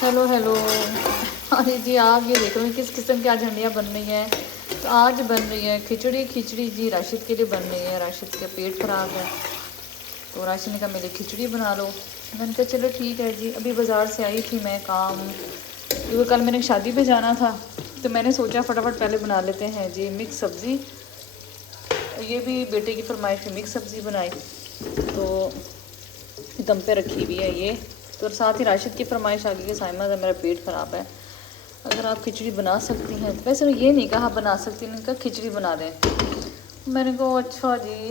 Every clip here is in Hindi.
Hello hello. अरे जी आप ये देखो किस किस्म की आज हंडियाँ बन रही हैं। तो आज बन रही है खिचड़ी। खिचड़ी जी राशिद के लिए बन रही है। राशिद का पेट ख़राब है तो राशिद ने कहा मेरे खिचड़ी बना लो। मैंने कहा चलो ठीक है जी। अभी बाज़ार से आई थी मैं काम, क्योंकि कल मैंने शादी पे जाना था तो मैंने सोचा फटाफट पहले बना लेते हैं जी मिक्स सब्ज़ी। ये भी बेटे की फरमाइश पे मिक्स सब्ज़ी बनाई तो दम पे रखी हुई है ये। तो साथ ही राशिद की फरमाइश आ गई कि साइमा मेरा पेट ख़राब है, अगर आप खिचड़ी बना सकती हैं। तो वैसे ये नहीं कहा बना सकती, मैंने कहा खिचड़ी बना दें। मैंने कहा अच्छा जी।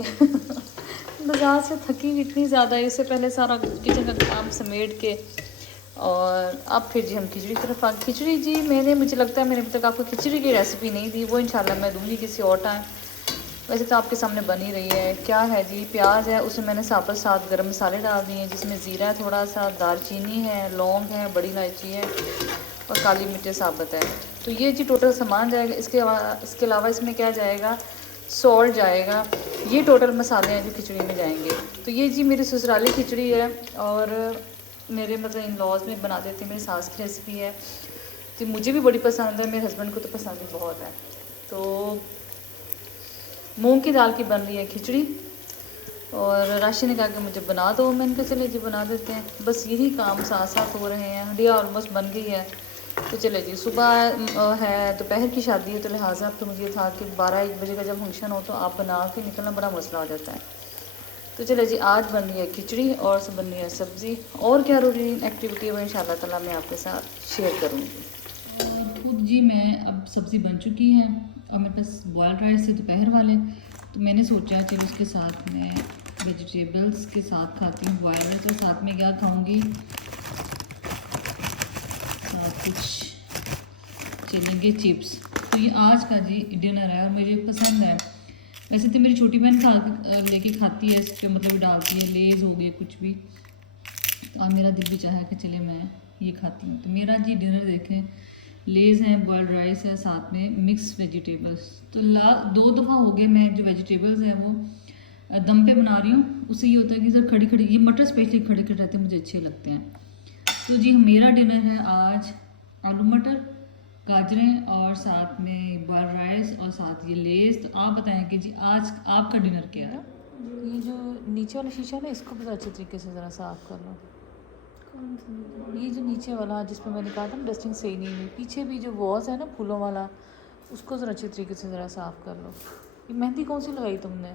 बाज़ार से थकी हुई इतनी ज़्यादा, इससे पहले सारा किचन का काम समेट के और अब फिर जी हम खिचड़ी की तरफ आ। खिचड़ी जी मुझे लगता है मैंने अभी तक आपको खिचड़ी की रेसिपी नहीं दी, वो इंशाल्लाह मैं दूँगी किसी और टाइम। वैसे तो आपके सामने बनी रही है। क्या है जी, प्याज है, उसमें मैंने साथ गरम मसाले डाल दिए हैं, जिसमें ज़ीरा है, थोड़ा सा दालचीनी है, लौंग है, बड़ी इलायची है और काली मिर्च साबुत है। तो ये जी टोटल सामान जाएगा। इसके अलावा इसमें क्या जाएगा, सॉल्ट जाएगा। ये टोटल मसाले हैं जो खिचड़ी में जाएंगे। तो ये जी मेरी ससुराली खिचड़ी है और मेरे मतलब इन लॉज में बना देते हैं, मेरी सास की रेसिपी है। तो मुझे भी बड़ी पसंद है, मेरे हस्बैंड को तो पसंद ही बहुत है। तो मूंग की दाल की बन रही है खिचड़ी और राशि ने कहा कि मुझे बना दो। मैंने कहा चले जी बना देते हैं। बस यही काम साथ साथ हो रहे हैं। हंडिया ऑलमोस्ट बन गई है तो चले जी। सुबह है, दोपहर की शादी है तो लिहाजा तो मुझे था कि 12-1 बजे का जब फंक्शन हो तो आप बना के निकलना बड़ा मसला हो जाता है। तो चले जी आज बन रही है खिचड़ी और बन रही है सब्ज़ी। और क्या रूटीन एक्टिविटी वो इंशाल्लाह ताला मैं आपके साथ शेयर करूँगी। और खुद जी मैं अब सब्ज़ी बन चुकी है और मेरे पास बॉयल्ड राइस है दोपहर वाले। तो मैंने सोचा चलो उसके साथ मैं वेजिटेबल्स के साथ खाती हूँ बॉयल्ड राइस, और साथ में क्या खाऊंगी, साथ कुछ चिली के चिप्स। तो ये आज का जी डिनर है और मुझे पसंद है। वैसे तो मेरी छोटी बहन लेके खाती है, इस पर मतलब डालती है लेज़ हो गए कुछ भी, और मेरा दिल भी चाहा कि चले मैं ये खाती हूँ। तो मेरा जी डिनर देखें, लेज़ हैं, बॉयल्ड राइस है, साथ में मिक्स वेजिटेबल्स। तो 2 दफ़ा हो गए मैं जो वेजिटेबल्स हैं वो दम पे बना रही हूँ। उससे ये होता है कि सर खड़ी खड़ी, ये मटर स्पेशली खड़े खड़े रहते हैं, मुझे अच्छे लगते हैं। तो जी मेरा डिनर है आज आलू मटर, गाजरें और साथ में बॉयल्ड राइस और साथ ये लेज़। तो आप बताएं कि जी आज आपका डिनर क्या है। ये जो नीचे वाला शीशा है ना, इसको भी अच्छे तरीके से ज़रा साफ़ कर लो। ये जो नीचे वाला जिस पे मैंने कहा था ना डस्टिंग सही नहीं हुई, पीछे भी जो वॉज है ना फूलों वाला, उसको ज़रा अच्छे तरीके से ज़रा साफ़ कर लो। ये मेहंदी कौन सी लगाई तुमने?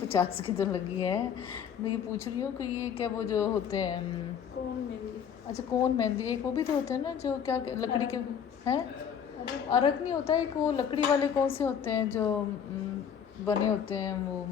50 की तो लगी है। मैं ये पूछ रही हूँ कि ये क्या वो जो होते हैं कौन मेहंदी? अच्छा कौन मेहंदी, एक वो भी तो होते हैं ना जो क्या लकड़ी के हैं। अरक नहीं होता, एक वो लकड़ी वाले कौन से होते हैं जो बने होते हैं वो,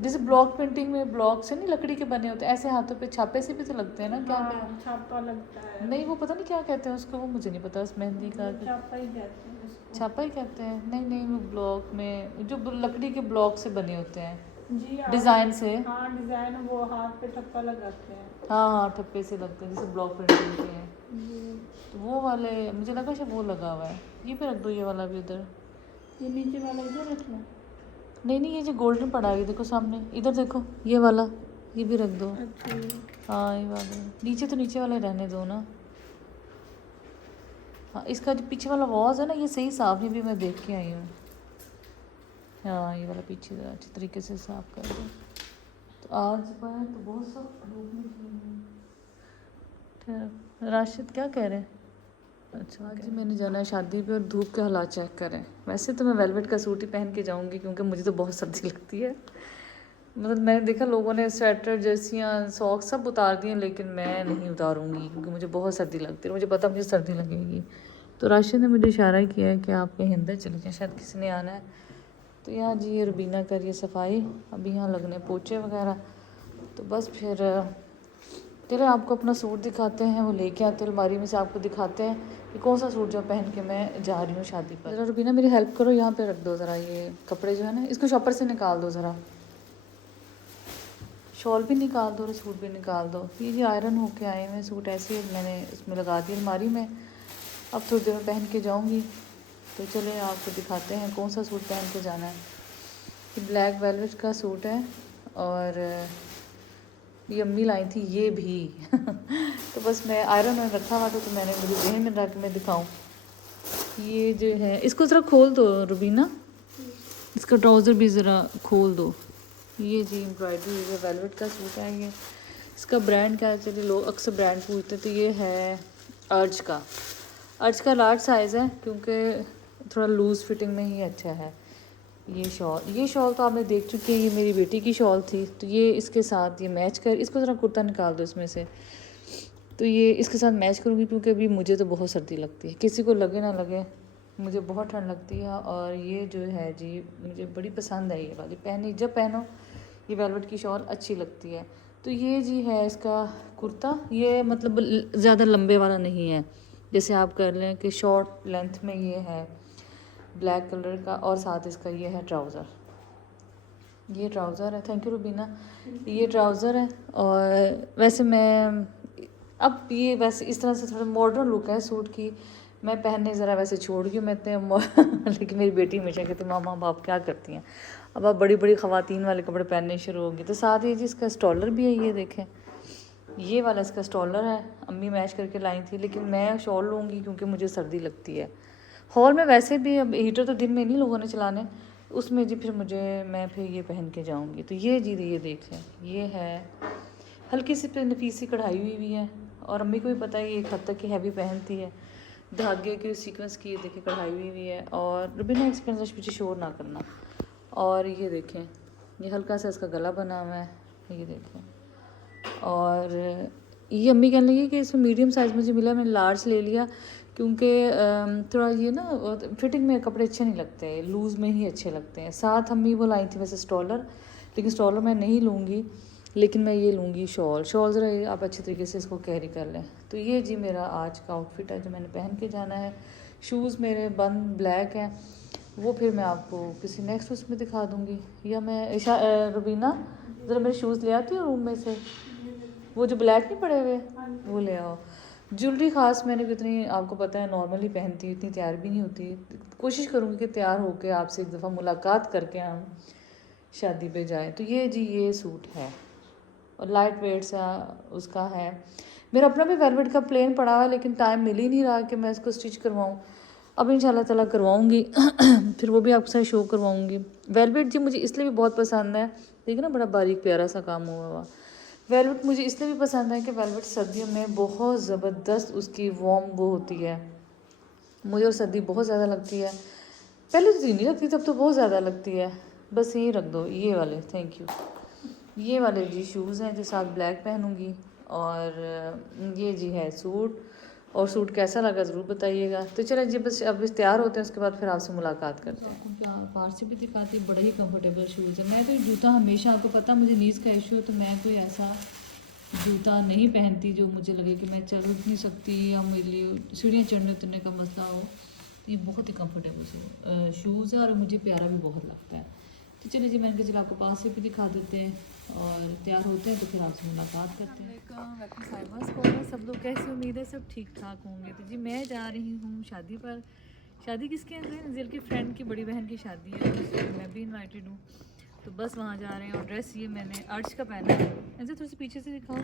जैसे ब्लॉक पेंटिंग में ब्लॉक से नहीं लकड़ी के बने होते हैं, ऐसे हाथों पे छापे से भी तो लगते हैं ना। क्या हाँ, छापा लगता है। नहीं वो पता नहीं क्या कहते हैं उसको, वो मुझे नहीं पता उस मेहंदी का। छापा ही कहते हैं उसको। छापा ही कहते हैं? नहीं नहीं, वो ब्लॉक में जो लकड़ी के ब्लॉक से बने होते हैं जी डिज़ाइन से। हाँ, डिज़ाइन वो हाथ पे ठप्पा लगाते हैं। हाँ हाँ ठप्पे से लगते हैं, जैसे ब्लॉक पेंटिंग के हैं। जी। तो वो वाले मुझे लगा शायद वो लगा हुआ है। ये पे रख दो, ये वाला भी उधर। ये नीचे वाला इधर रखना। नहीं नहीं, ये जो गोल्डन पड़ा है देखो सामने, इधर देखो ये वाला, ये भी रख दो। अच्छा। हाँ ये वाला नीचे, तो नीचे वाले रहने दो ना। हाँ इसका जो पीछे वाला वॉज है ना, ये सही साफ नहीं भी, मैं देख के आई हूँ। हाँ ये वाला पीछे ज़रा अच्छी तरीके से साफ कर दो। तो आज पर तो बहुत सब धूप निकली है। राशिद क्या कह रहे हैं? अच्छा आज जी मैंने जाना है शादी पे और धूप के हालात चेक करें। वैसे तो मैं वेलवेट का सूट ही पहन के जाऊंगी क्योंकि मुझे तो बहुत सर्दी लगती है। मतलब मैंने देखा लोगों ने स्वेटर जर्सियाँ सॉक्स सब उतार दिए, लेकिन मैं नहीं उतारूँगी क्योंकि मुझे बहुत सर्दी लगती है। मुझे पता मुझे सर्दी लगेगी। तो राशिद ने मुझे इशारा ही किया है कि आप कहीं अंदर चले जाएँ, शायद किसी ने आना है। तो यहाँ जी ये रुबीना कर रही है सफाई, अभी यहाँ लगने पोचे वगैरह। तो बस फिर चलो आपको अपना सूट दिखाते हैं, वो लेके आते हैं अलमारी में से, आपको दिखाते हैं कि कौन सा सूट जो पहन के मैं जा रही हूँ शादी पर। ज़रा रुबीना मेरी हेल्प करो, यहाँ पे रख दो ज़रा ये कपड़े जो है ना, इसको शॉपर से निकाल दो ज़रा। शॉल भी निकाल दो और सूट भी निकाल दो। ये जी आयरन होके आए हुए सूट, ऐसे मैंने इसमें लगा दी अलमारी में। अब थोड़ी देर में पहन के जाऊँगी। तो चले आपको दिखाते हैं कौन सा सूट पहन के जाना है। ये ब्लैक वेलवेट का सूट है और ये अम्मी लाई थी ये भी तो बस मैं आयरन में रखा हुआ था तो मैंने मुझे जहन में रहा कि मैं दिखाऊं। ये जो है इसको ज़रा खोल दो रुबीना, इसका ट्राउज़र भी ज़रा खोल दो। ये जी एम्ब्रॉयडरी है, वेलवेट का सूट है ये। इसका ब्रांड क्या है, चलिए लोग अक्सर ब्रांड पूछते तो ये है अर्ज का लार्ज साइज़ है क्योंकि थोड़ा लूज़ फिटिंग में ही अच्छा है। ये शॉल तो आपने देख चुकी है, ये मेरी बेटी की शॉल थी तो ये इसके साथ ये मैच कर, इसको ज़रा कुर्ता निकाल दो इसमें से, तो ये इसके साथ मैच करूँगी क्योंकि अभी मुझे तो बहुत सर्दी लगती है, किसी को लगे ना लगे मुझे बहुत ठंड लगती है। और ये जो है जी मुझे बड़ी पसंद है ये वाली, जब पहनो ये वेलवेट की शॉल अच्छी लगती है। तो ये जी है इसका कुर्ता, ये मतलब ज़्यादा लंबे वाला नहीं है, जैसे आप कर लें कि शॉर्ट लेंथ में ये है ब्लैक कलर का, और साथ इसका ये है ट्राउज़र, ये ट्राउज़र है। थैंक यू रुबीना, ये ट्राउज़र है। और वैसे मैं अब ये वैसे इस तरह से थोड़ा मॉडर्न लुक है सूट की, मैं पहनने ज़रा वैसे छोड़ गई मैं इतने लेकिन मेरी बेटी हमेशा कहती मामा आप क्या करती हैं, अब आप बड़ी बड़ी ख़वातीन वाले कपड़े पहनने शुरू होंगी। तो साथ ही जी इसका स्टॉलर भी है, ये देखें ये वाला इसका स्टॉलर है, अम्मी मैच करके लाई थी, लेकिन मैं शॉल लूँगी क्योंकि मुझे सर्दी लगती है। हॉल में वैसे भी अब हीटर तो दिन में नहीं लोगों ने चलाने, उसमें जी फिर मैं फिर ये पहन के जाऊँगी। तो ये जी ये देख लें, ये है हल्की सी पे नफीसी कढ़ाई हुई है, और अम्मी को भी पता है ये एक हद तक की हैवी पहनती है, धागे के सीक्वेंस की देखिए कढ़ाई हुई है। और रुबीना एक सेकंड पीछे शोर ना करना। और ये देखें ये हल्का सा इसका गला बना हुआ है, ये देखें। और ये अम्मी कहने लगी कि इसमें मीडियम साइज़ मुझे मिला, मैंने लार्ज ले लिया क्योंकि थोड़ा ये ना फिटिंग में कपड़े अच्छे नहीं लगते, लूज़ में ही अच्छे लगते हैं। साथ अम्मी वो लाई थी वैसे स्टॉलर, लेकिन स्टॉलर मैं नहीं लूँगी, लेकिन मैं ये लूँगी शॉल ज़रा आप अच्छे तरीके से इसको कैरी कर लें। तो ये जी मेरा आज का आउटफिट है जो मैंने पहन के जाना है। शूज़ मेरे बंद ब्लैक हैं, वो फिर मैं आपको किसी नेक्स्ट उसमें दिखा दूँगी, या मैं रुबीना ज़रा मेरे शूज़ ले आती हूँ रूम में से, वो जो ब्लैक नहीं पड़े हुए वो ले आओ। ज्वेलरी ख़ास मैंने कितनी आपको पता है नॉर्मली पहनती हूँ, इतनी तैयार भी नहीं होती, कोशिश करूँगी कि तैयार होकर आपसे एक दफ़ा मुलाकात करके हम शादी पे जाएँ। तो ये जी ये सूट है और लाइट वेट सा उसका है। मेरा अपना भी वेलवेट का प्लेन पड़ा हुआ है, लेकिन टाइम मिल ही नहीं रहा कि मैं इसको स्टिच करवाऊँ। अब इंशाल्लाह ताला करवाऊँगी फिर वो भी आपके साथ शो करवाऊँगी। वेलवेट जी मुझे इसलिए भी बहुत पसंद है, देखिए ना बड़ा बारीक प्यारा सा काम हुआ हुआ। वेलवेट मुझे इसलिए भी पसंद है कि वेलवेट सर्दियों में बहुत ज़बरदस्त उसकी वार्म वो होती है, मुझे और सर्दी बहुत ज़्यादा लगती है, पहले तो नहीं लगती तब तो बहुत ज़्यादा लगती है। बस यही रख दो ये वाले, थैंक यू। ये वाले जी शूज़ हैं जो साथ ब्लैक पहनूंगी। और ये जी है सूट, और सूट कैसा लगा ज़रूर बताइएगा। तो चलो जी बस अब तैयार होते हैं, उसके बाद फिर आपसे मुलाकात करते हैं। आपको पास से भी दिखाती, बड़े ही कंफर्टेबल शूज़ है। मैं तो जूता हमेशा, आपको पता मुझे नीज़ का इशू है, तो मैं कोई ऐसा जूता नहीं पहनती जो मुझे लगे कि मैं चल नहीं सकती या मेरे लिए सीढ़ियाँ चढ़ने उतरने का मसला हो। ये बहुत ही कंफर्टेबल शूज़ है और मुझे प्यारा भी बहुत लगता है। तो चलिए जी मैंने कहा चलो आपको पास से भी दिखा देते हैं और तैयार होते हैं तो फिर आपसे मुलाकात करते हैं। सब लोग कैसे, उम्मीद है सब ठीक ठाक होंगे। तो जी मैं जा रही हूँ शादी पर। शादी किसके यहाँ है? नज़ीर की फ्रेंड की बड़ी बहन की शादी है, तो मैं भी इनवाइटेड हूँ, तो बस वहाँ जा रहे हैं। और ड्रेस ये मैंने अर्ज का पहना है, ऐसे थोड़ी सी पीछे से दिखाओ।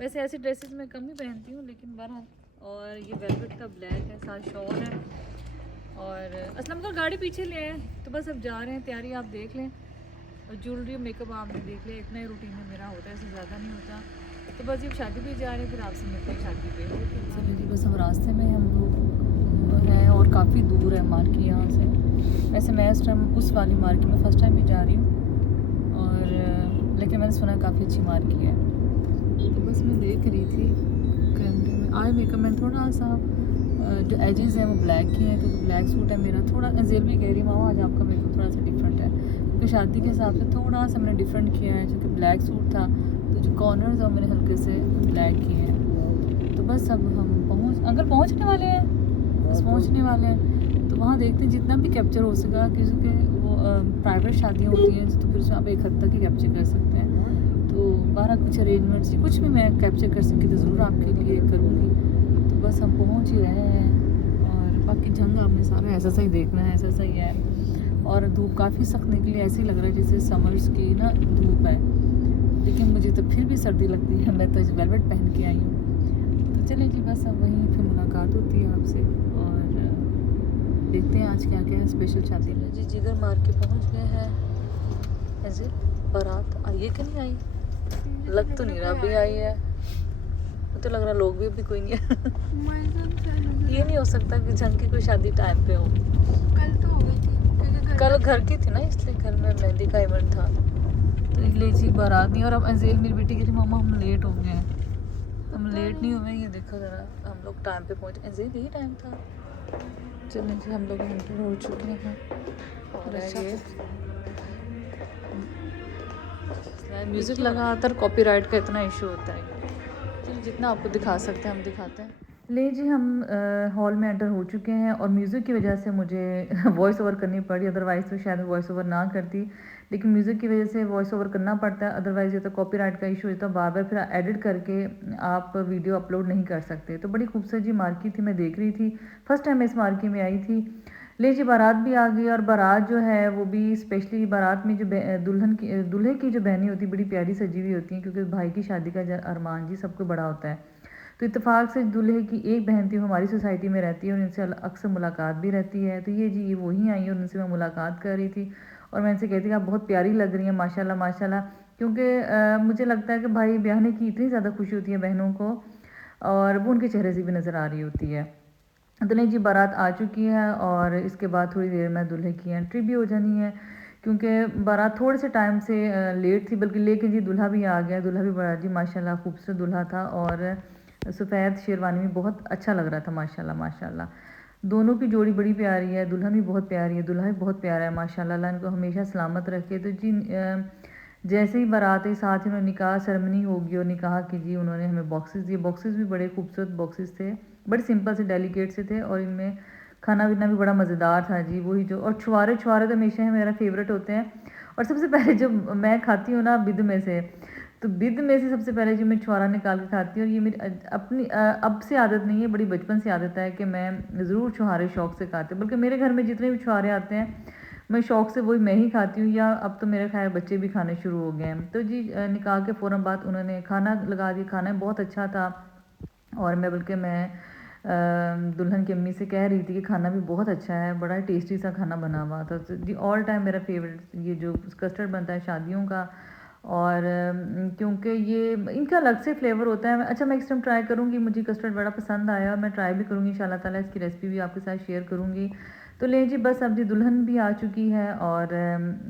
वैसे ऐसे ड्रेसेस मैं कम ही पहनती हूँ, लेकिन बहरहाल। और ये वेलवेट का ब्लैक है, साथ शॉल है। और असलम का गाड़ी पीछे ले आए, तो बस अब जा रहे हैं। तैयारी आप देख लें और ज्वेलरी मेकअप आपने देख लिया, इतना ही रूटीन में मेरा होता है, इससे ज़्यादा नहीं होता। तो बस जब शादी पे जा रहे हैं फिर आपसे मिलते हैं शादी पे। चलिए जी बस हम रास्ते में हम लोग हैं और काफ़ी दूर है मार्केट यहाँ से। वैसे मैं इस टाइम उस वाली मार्केट में फ़र्स्ट टाइम भी जा रही हूँ, और लेकिन मैंने सुना काफ़ी अच्छी मार्केट है। तो बस मैं देख रही थी कैमरे में। आज मेकअप मैंने थोड़ा सा जो एजेस हैं वो ब्लैक की हैं, क्योंकि ब्लैक सूट है मेरा। थोड़ा नज़ीर भी कह रही मामा आज आपका मेकअप थोड़ा सा डिफरेंट है, क्योंकि शादी के हिसाब से थोड़ा सा मैंने डिफरेंट किया है, क्योंकि ब्लैक सूट था तो जो कॉर्नर्स हैं मैंने हल्के से ब्लैक किए हैं। तो बस अब हम अंकल पहुँचने वाले हैं, बस पहुँचने वाले हैं। तो वहाँ देखते हैं जितना भी कैप्चर हो सका, क्योंकि वो प्राइवेट शादियाँ होती हैं तो फिर उसमें आप एक हद तक ही कैप्चर कर सकते हैं। तो 12 कुछ अरेंजमेंट्स कुछ भी मैं कैप्चर कर सकी तो ज़रूर आपके लिए करूँगी। तो बस हम पहुँच ही रहे हैं, और बाकी जंग आपने सारा ऐसा सा ही देखना है, ऐसा सा ही है। और धूप काफ़ी सख्त निकली, ऐसे ही लग रहा है जैसे समर्स की ना धूप है, लेकिन मुझे तो फिर भी सर्दी लगती है। मैं तो वेलवेट पहन के आई हूँ। तो चलिए जी, बस अब वहीं फिर मुलाकात होती है आपसे और देखते हैं आज क्या क्या है स्पेशल शादी में। जी जिगर मार के पहुँच गए हैं। ऐसे बारात आई है कि नहीं आई, लग तो नहीं रहा अभी आई है। मुझे तो लग रहा लोग भी अभी कोई नहीं है। ये नहीं हो सकता कि जंग की कोई शादी टाइम पे हो। कल तो हो गई थी, कल घर की थी ना, इसलिए घर में मेहंदी का इवेंट था, तो इसलिए जी बारात नहीं। और अब अंजेल मेरी बेटी कह रही मामा हम लेट हो गए हैं। हम लेट नहीं हुए, ये देखो ज़रा, हम लोग टाइम पे पहुँचे। अंजेल यही टाइम था। चलिए जी, हम लोग एंटर हो चुके हैं। और ये म्यूज़िक लगाकर कॉपीराइट का इतना इशू होता है। चलिए जितना आपको दिखा सकते हैं हम दिखाते हैं। ले जी, हम हॉल में एंटर हो चुके हैं और म्यूज़िक की वजह से मुझे वॉइस ओवर करनी पड़ी, अदरवाइज़ तो शायद वॉइस ओवर ना करती, लेकिन म्यूज़िक की वजह से वॉइस ओवर करना पड़ता है। अदरवाइज़ ये तो कॉपीराइट का इशू होता है, बार बार फिर एडिट करके आप वीडियो अपलोड नहीं कर सकते। तो बड़ी खूबसूरत जी मार्केट थी, मैं देख रही थी, फर्स्ट टाइम मैं इस मार्केट में आई थी। ले जी, बारात भी आ गई और बारात जो है वो भी स्पेशली बारात में जो दूल्हे की जो बहनें होती बड़ी प्यारी सजी हुई होती हैं, क्योंकि भाई की शादी का अरमान जी सबको बड़ा होता है। तो इत्तेफाक से दूल्हे की एक बहन थी, वो हमारी सोसाइटी में रहती है और इनसे अक्सर मुलाकात भी रहती है। तो ये वही आई और उनसे मैं मुलाकात कर रही थी और मैं इनसे कहती कि आप बहुत प्यारी लग रही हैं माशाल्लाह माशाल्लाह, क्योंकि मुझे लगता है कि भाई ब्याहने की इतनी ज़्यादा खुशी होती है बहनों को और वो उनके चेहरे से भी नज़र आ रही होती है। तो नहीं जी, बारात आ चुकी है और इसके बाद थोड़ी देर में दूल्हे की एंट्री भी हो जानी है, क्योंकि बारात थोड़े से टाइम से लेट थी, बल्कि लेकिन जी दूल्हा भी आ गया। दूल्हा भी बड़ा जी माशाल्लाह खूबसूरत दूल्हा था और सफ़ेद शेरवानी में बहुत अच्छा लग रहा था माशाल्लाह माशाल्लाह। दोनों की जोड़ी बड़ी प्यारी है, दुल्हन भी बहुत प्यारी है, दूल्हा भी बहुत प्यारा है माशाल्लाह। अल्लाह इनको हमेशा सलामत रखे। तो जी जैसे ही बारात आई साथ ही उन्होंने निकाह सेरेमनी होगी और निकाह की जी उन्होंने हमें बॉक्सेस दिए। बॉक्सेस भी बड़े खूबसूरत बॉक्सेस थे, बड़े सिंपल से डेलिकेट से थे और इनमें खाना पीना भी बड़ा मज़ेदार था जी। वही जो और छुआरे तो हमेशा ही मेरा फेवरेट होते हैं। और सबसे पहले जो मैं खाती हूँ ना बिद में से, तो बिद में से सबसे पहले जो मैं छुआरा निकाल के खाती हूँ। और ये मेरी अपनी अब से आदत नहीं है, बड़ी बचपन से आदत है कि मैं ज़रूर छुहारे शौक़ से खाती हूँ। बल्कि मेरे घर में जितने भी छुहारे आते हैं मैं शौक़ से वही मैं ही खाती हूँ, या अब तो मेरे खैर बच्चे भी खाने शुरू हो गए हैं। तो जी निकाह के फ़ौरन बाद उन्होंने खाना लगा दिया। खाना बहुत अच्छा था और मैं दुल्हन की अम्मी से कह रही थी कि खाना भी बहुत अच्छा है, बड़ा टेस्टी सा खाना बना हुआ था। तो जी ऑल टाइम मेरा फेवरेट ये जो कस्टर्ड बनता है शादियों का, और क्योंकि ये इनका अलग से फ्लेवर होता है। अच्छा, मैं इस टाइम ट्राई करूँगी, मुझे कस्टर्ड बड़ा पसंद आया और मैं ट्राई भी करूँगी इंशाल्लाह ताला, इसकी रेसिपी भी आपके साथ शेयर करूँगी। तो ले जी, बस अब जी दुल्हन भी आ चुकी है और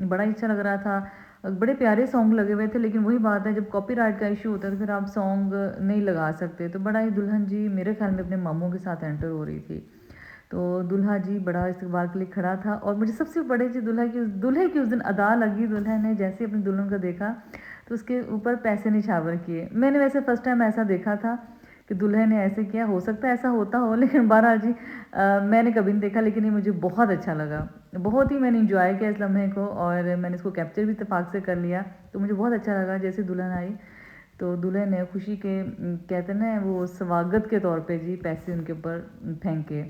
बड़ा ही अच्छा लग रहा था। बड़े प्यारे सॉन्ग लगे हुए थे, लेकिन वही बात है जब कॉपीराइट का इशू होता है तो फिर आप सॉन्ग नहीं लगा सकते। तो बड़ा ही दुल्हन जी मेरे ख्याल में अपने मामों के साथ एंटर हो रही थी, तो दूल्हा जी बड़ा इस्तकबाल के लिए खड़ा था। और मुझे सबसे बड़े जी दूल्हे की उस दिन अदा लगी। दुल्हन ने जैसे अपनी दुल्हन को देखा तो उसके ऊपर पैसे निछावर किए। मैंने वैसे फ़र्स्ट टाइम ऐसा देखा था कि दूल्हे ने ऐसे किया, हो सकता है ऐसा होता हो, लेकिन बहरहाल जी मैंने कभी नहीं देखा, लेकिन ये मुझे बहुत अच्छा लगा। बहुत ही मैंने इंजॉय किया इस लम्हे को और मैंने इसको कैप्चर भी इत्तेफाक से कर लिया। तो मुझे बहुत अच्छा लगा जैसे दुल्हन आई तो दूल्हे ने खुशी के कहते हैं ना वो स्वागत के तौर पे जी पैसे उनके ऊपर फेंके।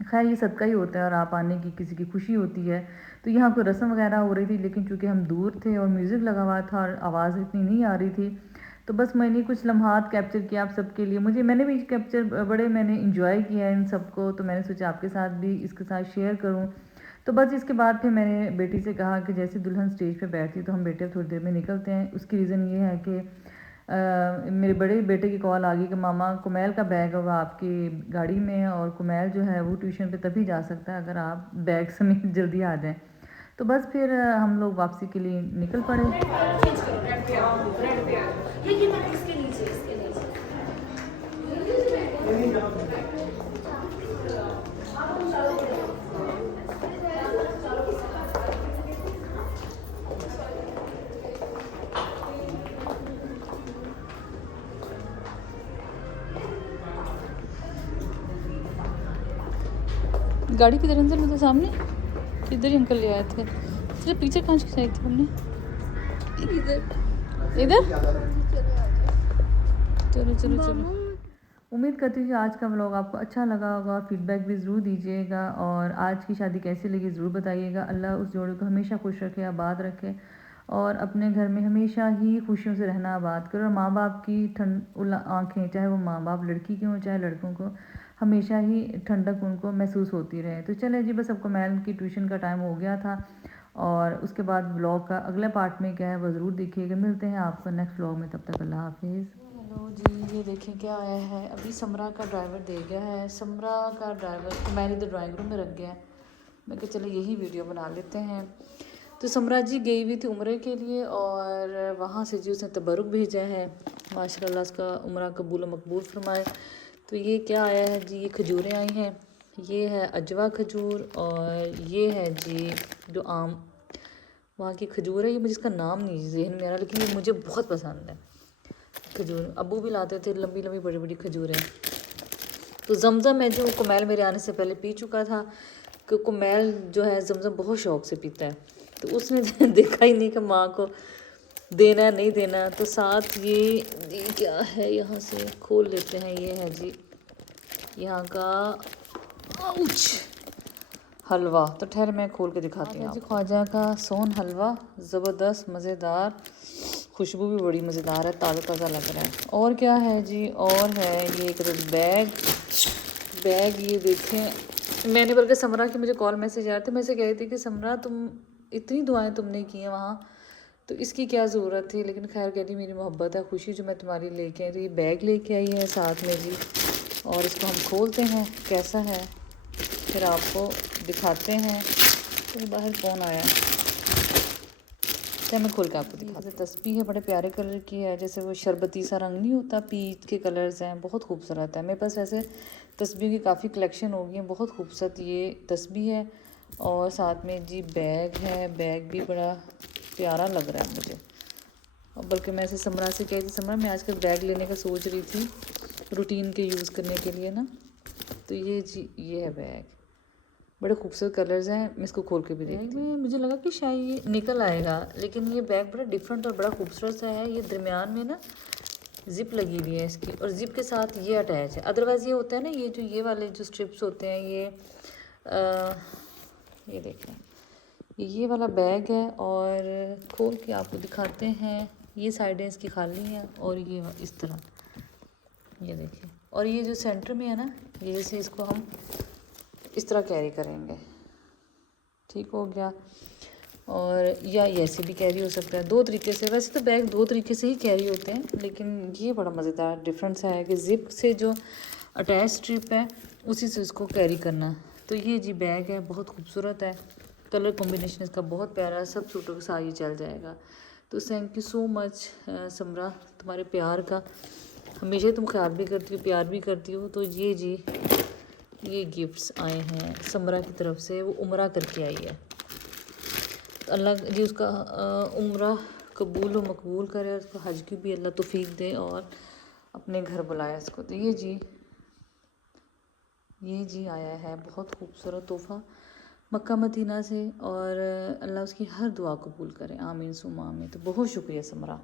खैर ये सदका ही होता है और आप आने की किसी की खुशी होती है। तो यहाँ कोई रस्म वगैरह हो रही थी, लेकिन चूँकि हम दूर थे और म्यूज़िक लगा हुआ था और आवाज़ इतनी नहीं आ रही थी, तो बस मैंने कुछ लम्हात कैप्चर किया आप सबके लिए। मैंने भी कैप्चर बड़े मैंने इंजॉय किया इन सबको, तो मैंने सोचा आपके साथ भी इसके साथ शेयर करूँ। तो बस इसके बाद फिर मैंने बेटी से कहा कि जैसे दुल्हन स्टेज पे बैठती तो हम बेटे थोड़ी देर में निकलते हैं। उसकी रीज़न ये है कि मेरे बड़े बेटे की कॉल आ गई कि मामा कुमैल का बैग होगा आपकी गाड़ी में, और कुमैल जो है वो ट्यूशन पे तभी जा सकता है अगर आप बैग समेत जल्दी आ जाएं। तो बस फिर हम लोग वापसी के लिए निकल पड़े। गाड़ी किधर अंदर मतलब सामने इधर ही अंकल ले आए थे। चलो पीछे कहाँ खिंचाई थी हमने, इधर चलो चलो चलो। उम्मीद करती हूँ कि आज का व्लॉग आपको अच्छा लगा होगा। फीडबैक भी ज़रूर दीजिएगा और आज की शादी कैसी लगी ज़रूर बताइएगा। अल्लाह उस जोड़े को हमेशा खुश रखे, आबाद रखे और अपने घर में हमेशा ही खुशियों से रहना आबाद करो। और माँ बाप की ठंड आँखें, चाहे वो माँ बाप लड़की के हों चाहे लड़कों को, हमेशा ही ठंडक उनको महसूस होती रहे। तो चले जी, बस अब कोमैल की ट्यूशन का टाइम हो गया था और उसके बाद ब्लॉग का अगले पार्ट में क्या है वो ज़रूर देखिएगा। मिलते हैं आपको नेक्स्ट ब्लॉग में, तब तक अल्लाह हाफिज़। हेलो जी, ये देखें क्या आया है। अभी समरा का ड्राइवर दे गया है। समरा का ड्राइवर तो मैंने इधर ड्राइंग रूम में रख गया है। मैं कहा चलो यही वीडियो बना लेते हैं। तो समरा जी गई हुई थी उम्रे के लिए और वहाँ से जी उसने तबरुक भेजा है। माशाल्लाह उसका उम्रा कबूल मकबूल फरमाए। तो ये क्या आया है जी, ये खजूरें आई हैं। ये है अजवा खजूर और ये है जी जो आम वहाँ की खजूर है। ये मुझे इसका नाम नहीं जहन में आ रहा, लेकिन ये मुझे बहुत पसंद है खजूर। अबू भी लाते थे लंबी लंबी बड़ी बड़ी खजूरें। तो जमज़म है जो कोमैल मेरे आने से पहले पी चुका था, कि कोमैल जो है जमज़म बहुत शौक़ से पीता है। तो उसने देखा ही नहीं कि माँ को देना नहीं देना। तो साथ ये क्या है, यहाँ से खोल लेते हैं। ये है जी यहाँ का आउच हलवा। तो ठहर मैं खोल के दिखाती हूँ जी। ख्वाजा का सोन हलवा ज़बरदस्त मज़ेदार, खुशबू भी बड़ी मज़ेदार है, ताज़ा ताज़ा लग रहा है। और क्या है जी, और है ये एक बैग ये देखें। मैंने बल्कि समरा की मुझे कॉल मैसेज आया था, मैं से कह रही थी कि समरा तुम इतनी दुआएं तुमने की हैं वहाँ, तो इसकी क्या ज़रूरत थी। लेकिन खैर कह रही मेरी मोहब्बत है, खुशी जो मैं तुम्हारी लेके आई। तो ये बैग लेके आई है साथ में जी, और इसको हम खोलते हैं कैसा है फिर आपको दिखाते हैं। तो बाहर कौन आया, मैं खोल के आपको दिखाती हूँ। तस्बीह है, बड़े प्यारे कलर की है, जैसे वो शरबती सा रंग नहीं होता, पीच के कलर्स हैं, बहुत खूबसूरत है। मेरे पास वैसे तस्बीह की काफ़ी कलेक्शन हो गई है, बहुत खूबसूरत ये तस्बीह है। और साथ में जी बैग है, बैग भी बड़ा प्यारा लग रहा है मुझे। और बल्कि मैं ऐसे समरा से कही थी, समरा मैं आजकल बैग लेने का सोच रही थी रूटीन के यूज़ करने के लिए ना। तो ये जी ये है बैग, बड़े खूबसूरत कलर्स हैं। मैं इसको खोल के भी देखती हूँ। मुझे लगा कि शायद ये निकल आएगा, लेकिन ये बैग बड़ा डिफरेंट और बड़ा खूबसूरत सा है। ये दरमियान में ना ज़िप लगी हुई है इसकी, और ज़िप के साथ ये अटैच है। अदरवाइज़ ये होता है ना, ये जो ये वाले जो स्ट्रिप्स होते हैं ये देखें, ये वाला बैग है। और खोल के आपको दिखाते हैं। ये साइडें इसकी खाली हैं और ये इस तरह, ये देखिए। और ये जो सेंटर में है ना, ये जैसे इसको हम इस तरह कैरी करेंगे, ठीक हो गया। और या ऐसे भी कैरी हो सकता है, दो तरीके से। वैसे तो बैग दो तरीके से ही कैरी होते हैं, लेकिन ये बड़ा मज़ेदार डिफरेंस है कि ज़िप से जो अटैच स्ट्रिप है उसी से इसको कैरी करना। तो ये जी बैग है, बहुत खूबसूरत है, कलर कॉम्बिनेशन इसका बहुत प्यारा है, सब सूटों के साथ ये चल जाएगा। तो थैंक यू सो मच समरा, तुम्हारे प्यार का हमेशा तुम ख्याल भी करती हो, प्यार भी करती हो। तो ये जी ये गिफ्ट्स आए हैं समरा की तरफ से, वो उम्रा करके आई है। तो अल्लाह जी उसका उम्रा कबूल व मकबूल करे, उसको हज की भी अल्लाह तौफीक दे और अपने घर बुलाया इसको। तो ये जी आया है बहुत खूबसूरत तोहफ़ा मक्का मदीना से, और अल्लाह उसकी हर दुआ कबूल करे, आमीन सुम्मा आमीन। तो बहुत शुक्रिया समरा।